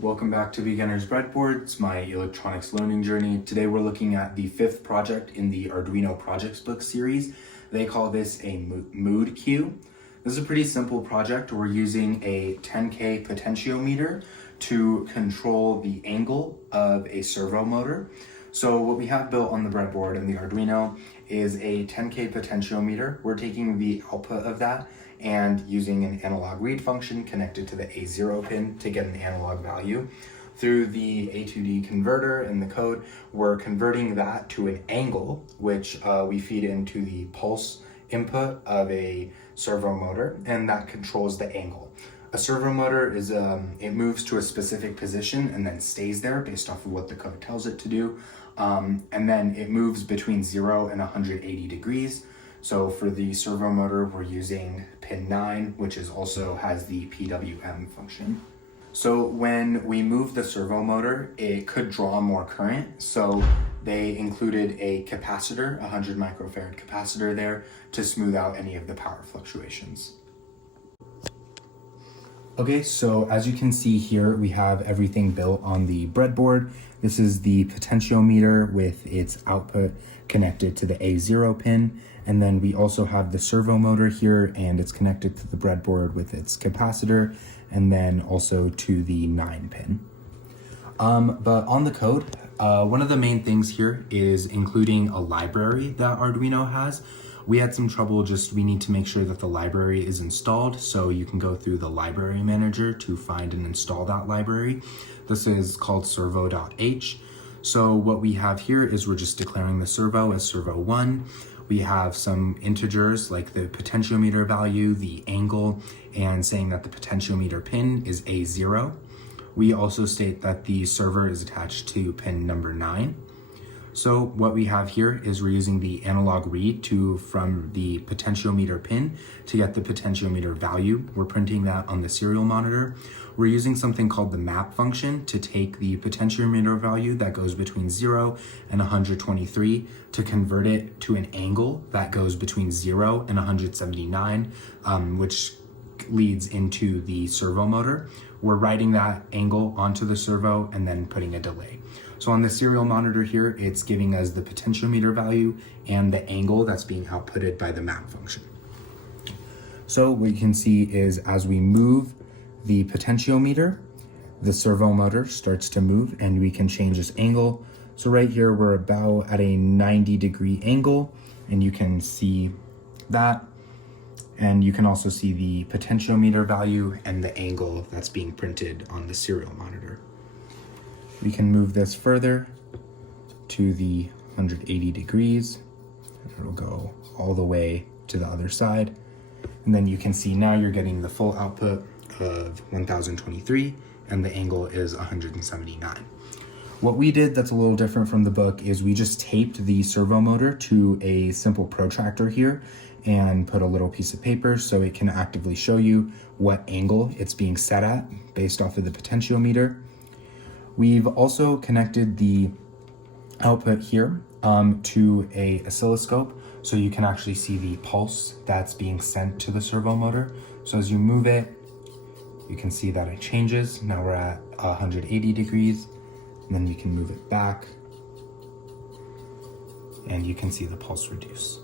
Welcome back to Beginner's Breadboards, my electronics learning journey. Today we're looking at the 5th project in the Arduino projects book series. They call this a mood cue. This is a pretty simple project. We're using a 10K potentiometer to control the angle of a servo motor. So what we have built on the breadboard in the Arduino is a 10K potentiometer. We're taking the output of that and using an analogRead function connected to the A0 pin to get an analog value. Through the A2D converter in the code, we're converting that to an angle, which we feed into the pulse input of a servo motor, and that controls the angle. A servo motor is, it moves to a specific position and then stays there based off of what the code tells it to do. And then it moves between 0 and 180 degrees. So for the servo motor, we're using pin 9, which also has the PWM function. So when we move the servo motor, it could draw more current. So they included a capacitor, a 100 microfarad capacitor there to smooth out any of the power fluctuations. Okay, so as you can see here, we have everything built on the breadboard. This is the potentiometer with its output connected to the A0 pin. And then we also have the servo motor here, and it's connected to the breadboard with its capacitor, and then also to the 9 pin. But on the code, one of the main things here is including a library that Arduino has. We had some trouble, we need to make sure that the library is installed, so you can go through the library manager to find and install that library. This is called Servo.h. So what we have here is we're just declaring the servo as Servo1. We have some integers like the potentiometer value, the angle, and saying that the potentiometer pin is A0. We also state that the server is attached to pin number 9. So what we have here is we're using the analogRead from the potentiometer pin to get the potentiometer value. We're printing that on the serial monitor. We're using something called the map function to take the potentiometer value that goes between 0 and 123 to convert it to an angle that goes between 0 and 179, which leads into the servo motor. We're writing that angle onto the servo and then putting a delay. So on the serial monitor here, it's giving us the potentiometer value and the angle that's being outputted by the map function. So what you can see is as we move the potentiometer, the servo motor starts to move and we can change this angle. So right here, we're about at a 90-degree angle, and you can see that. And you can also see the potentiometer value and the angle that's being printed on the serial monitor. We can move this further to the 180 degrees. It'll go all the way to the other side. And then you can see now you're getting the full output of 1023 and the angle is 179. What we did that's a little different from the book is we just taped the servo motor to a simple protractor here and put a little piece of paper so it can actively show you what angle it's being set at based off of the potentiometer. We've also connected the output here to a oscilloscope so you can actually see the pulse that's being sent to the servo motor. So as you move it, you can see that it changes. Now we're at 180 degrees, and then you can move it back and you can see the pulse reduce.